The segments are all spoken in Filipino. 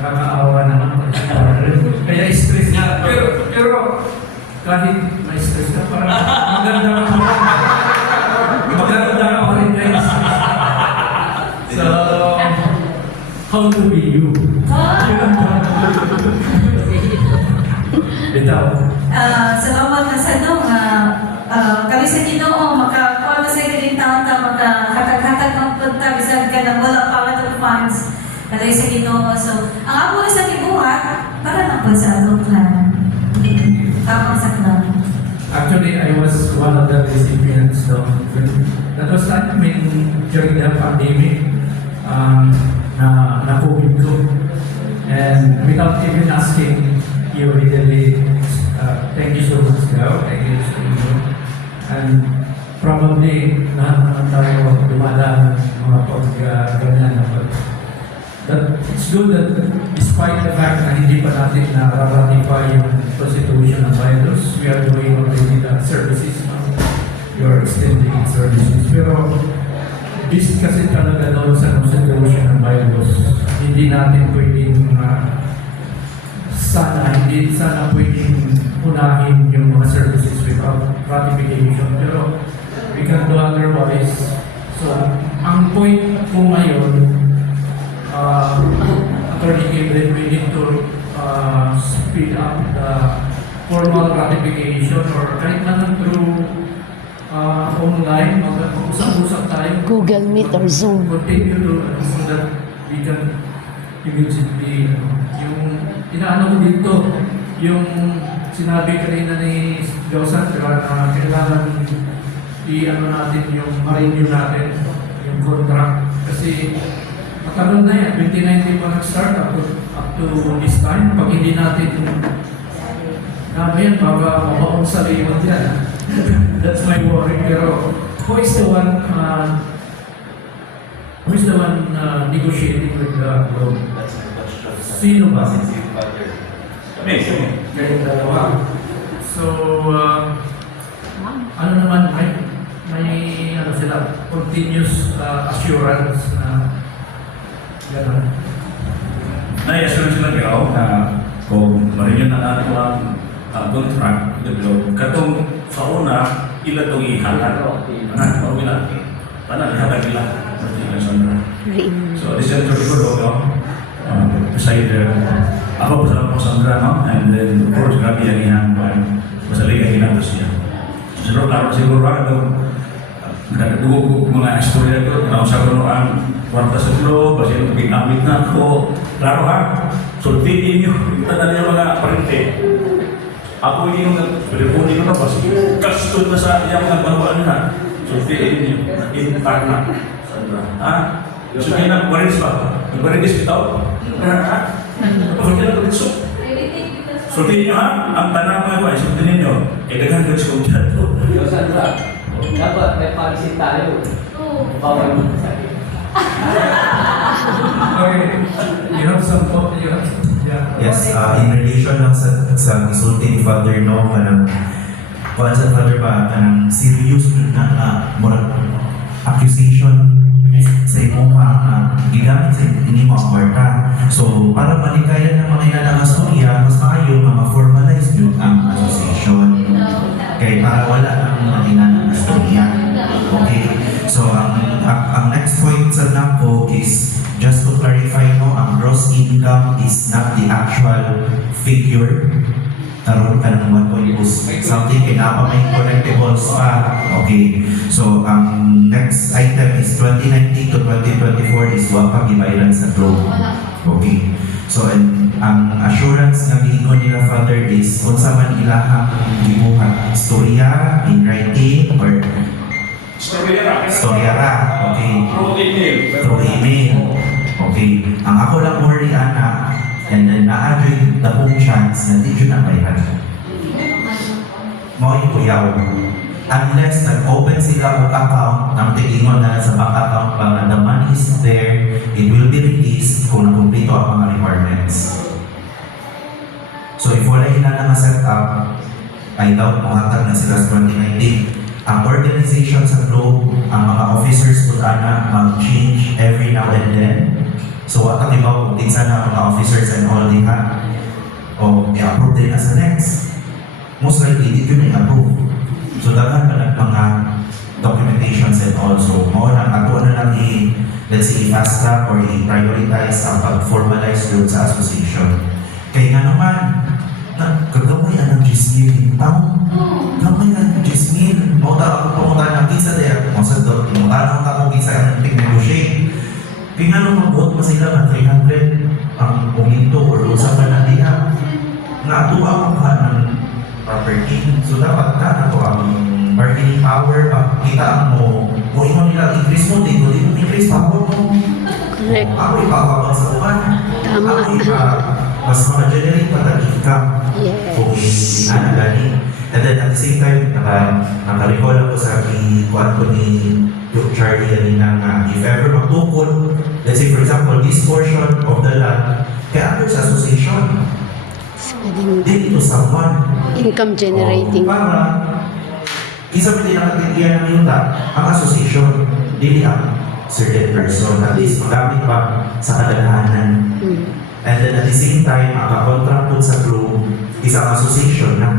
nakakaawa naman. Kaya stress niya. Pero kahit may stress ka, parang maganda ka pa. Maganda ka rin na yung stress. So, how to be you? Bitaw. Salamat na sa inyo. Kami sa Ginoo, makakuha na sa ikiling taon ta, makakatag ng punta, bisan ka na wala pa ka funds. Kami sa Ginoo. So, ang ako sa gibuhat, para na po sa atong plan. Tapos sa plan. Actually, I was one of the recipients. So, that was like during the pandemic, na COVID ko. And without even asking, you really, thank you so much, Gao. Thank you so much. And probably, lahat naman tayo dumadaan mga pag-ganyan. But it's good that despite the fact na hindi pa natin na-ratify yung constitution ng virus, we are doing already the services. We are extending services. Pero based kasi talaga doon sa constitution ng virus, hindi natin pwedeng hindi sana pwedeng unahin yung mga services without ratification. Pero we can do otherwise. So, ang point ko ngayon, Attorney Gabriel, we need to speed up the formal ratification or kahit naman through online, mag-usap-usap tayo. Google Meet or Zoom. Continue to, so that we can immediately, yung inaano ko dito, yung sinabi kanina ni Joseph, na kailangan i-ano natin yung ma-renew natin, yung contract. Kasi matagal na yan, 2019 pa nag-start up to this time. Pag hindi natin namin, baka mabaong sa limot yan. That's my worry. Pero who is the one negotiating with the loan? Sino ba? Kayong dalawa. So, ano naman, may ano sila, continuous assurance na gano'n. Na-assurance lang ikaw na kung marinyo na ato ang contract, katong sa una, ila itong ihalan. Huwag nila. Paano ihalan nila? So, this is the first beside ako pasalamat ko sa Sandra, no? And then, of course, grabe yung ihan ba? Masali ang ginagos niya. Siguro, klaro, siguro ba ito? Nagdugo ko mga istorya ko, nausap ko ang kwarta sa tulo, basi yung pinamit na ako. Klaro ha? Sultiin niyo, tanda niyo mga parente. Ako yung teleponin ko na, basi kastod na sa iyang mga baruan na. Sultiin niyo, intact na. Sandra, ha? So, kaya na, waris ba? Nagwaris ito? Ha? Pagkakita na ito. Sultiin niyo ha? Ang tanang mga ko ay sultiin niyo. Kailangan ko sa kumpiyan to. Sandra, dapat may policy tayo. Bawal mo sa akin. Okay, you have some thought, yeah. Yes, in relation lang sa gisulti ni Father No, kanang kuan sa Father ba, kanang serious na moral accusation sa imong gigamit sa inyong mga kwarta. So, para malikayan ng mga ilang storya, mas maayo nga ma-formalize yun ang association. Kaya para wala ang mga ilang storya. Okay? So, ang next point sa NACO is just to clarify, no, ang gross income is not the actual figure. Karoon ka ng 1.2 something, kaya may collectibles pa. Okay. So, ang next item is 2019 to 2024 is wag pag-ibayran sa globe. Okay. So, ang assurance na giingon nila Father is kung sa man ilahang gibuhat storya in writing or storya ra. Okay. Through email. Okay. Ang ako lang worry, ana, and then na-add the home chance na di yun ang bayhan. Mo yung kuyaw. Unless nag-open sila ng account, nang tigingon na sa bank account pa na the money is there, it will be released kung nakumplito ang mga requirements. So if wala ina na ma-set up, I doubt mahatag na sila sa 2019. Ang organization sa globe, ang mga officers po na mag-change every now and then. So what ang iba kung tinsa na mga officers and all din ha, o i-approve din as a next. Most likely, hindi yun i-approve. So daghan pa ng mga documentations and also, mo na ato na lang let's say, i-fast track or i-prioritize ang pag-formalize doon sa association. Kaya nga naman, kagamay ang Gismil taon. Gamay ang Gismil. Mauta ako pumunta ng kisa dahil kung sa doon, mauta ako kisa ang technology. Kaya nga nung mag-vote pa sila ng 300 ang puminto or usap pa na diha. Natuwa ko pa ng property. So dapat na ito ang bargaining power. Kita mo, kung ikaw nila increase mo, di mo increase power mo. Correct. Ako ipapabang sa uwan. Tama. Ako mas maka-generate pa income. Yes. Kung ina gani. And then at the same time, naka-recall ako sa kuwan ko ni Duke Charlie kanina nga if ever magtukol, let's say for example, this portion of the land kay others association, dili to someone. Income generating. Para isa pa din nakatigiyan ng yuta ang association, dili ang certain person, at least magamit pa sa kadalahanan. And then at the same time, makakontract po sa crew, isang association na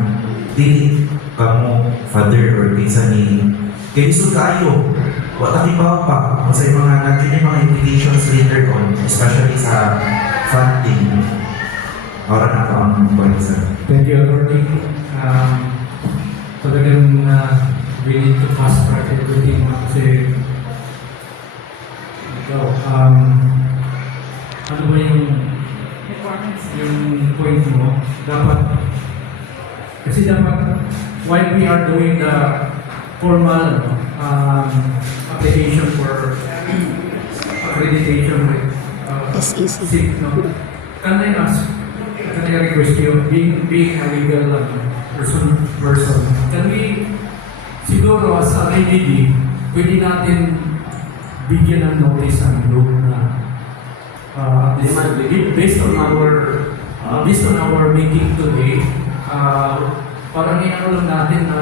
dili kamo father or pinsan ni kaya isod kayo, wala kibaw pa kung sa mga natin yung mga implications later on, especially sa funding. Ora na ito ang point, sir. Thank you, Attorney. Talagang we need to fast track everything kasi ikaw, ano ba yung point mo? Dapat, kasi dapat, while we are doing the formal application for accreditation with SEC. SIC, no? Can I ask, can I request you, being a legal person, can we, siguro as a ADD, pwede natin bigyan ng notice ang group na based on our meeting today, parang inano lang natin na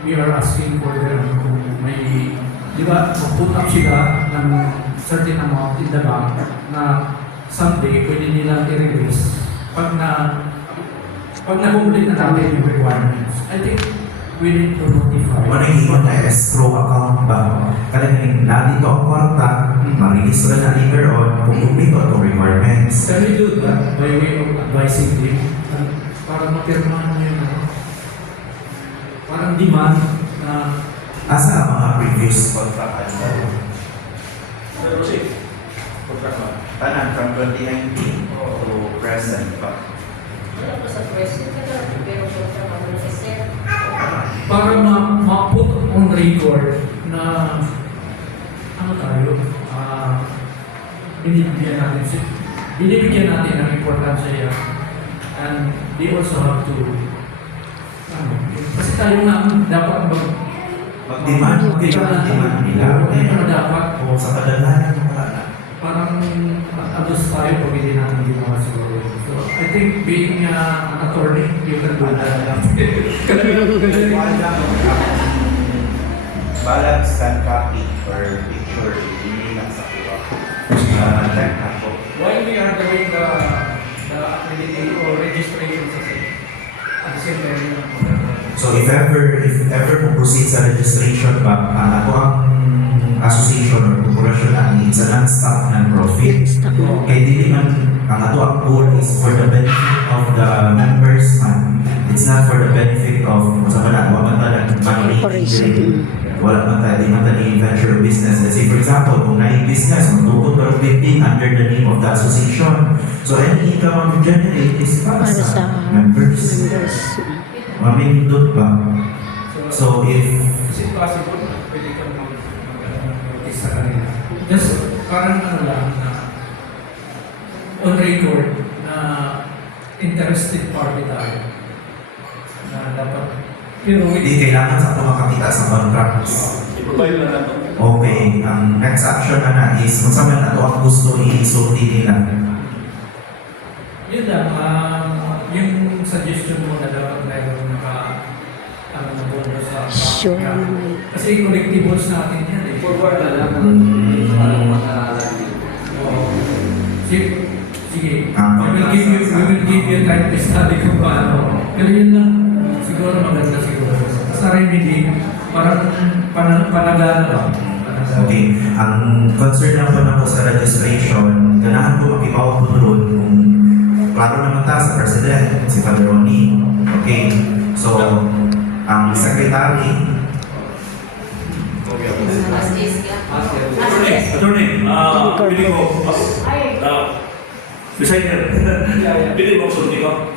we are asking for their kung may, di ba, mag-put up sila ng certain amount in the bank na someday pwede nilang i-release pag na-complete na natin yung requirements. I think we need to notify. Wala yung na escrow account ba? Kaya nandito ang kwarta, marilis ka na later on kung kumito itong requirements. Can we do that by way of advising them? Para mapirmahan nyo yung parang demand na Asa ang mga previous contract tanan from 2019 to present pa. para ma-put on record na ano tayo, binibigyan natin ng importansya yan. And they also have to, kasi tayo nga dapat Mag-demand, mag-demand nila. ano dapat, O sa kadalanan ng wala na. parang adjust tayo pag hindi natin ginawa siguro. So, I think being an attorney, you can do that. Balance and copy or picture, hindi lang sa kuha. While we are doing the accreditation or registration sa at the same time, So if ever mo proceed sa registration ba, ako ang association or corporation na it's a non-stop non-profit. Kaya di man ang ato ang goal is for the benefit of the members man. It's not for the benefit of sa wala man tayo Corporation. wala man tayo, di man tayo venture business. Let's say for example, kung na-business, magtukod pero bidding under the name of the association. So any income we generate is para Para sa sa members. Mamindot ba? So if is it possible na pwede kang mag-notice sa kanila? Just parang ano lang na on record na interested party tayo na dapat pero hindi kailangan sa ito makakita sa contracts. I-provide na natin. Okay, ang next action na is kung saan na ito ang gusto i-isulti nila. yun lang, yung suggestion mo na dapat meron na bono sa Sure naman. kasi collectibles natin yan eh. Forward na lang. Parang makakalan din. Sige. We will give you time to study kung paano. Pero yun lang, siguro maganda siguro. Sa rin hindi, parang panagana lang. Okay. Ang concern lang po na po sa registration, ganahan po makibawa po doon kung klaro naman ta sa President, si Father Ronnie. Okay. So, ang Secretary, Attorney, pili ko, beside her, pili ko, sulti ko.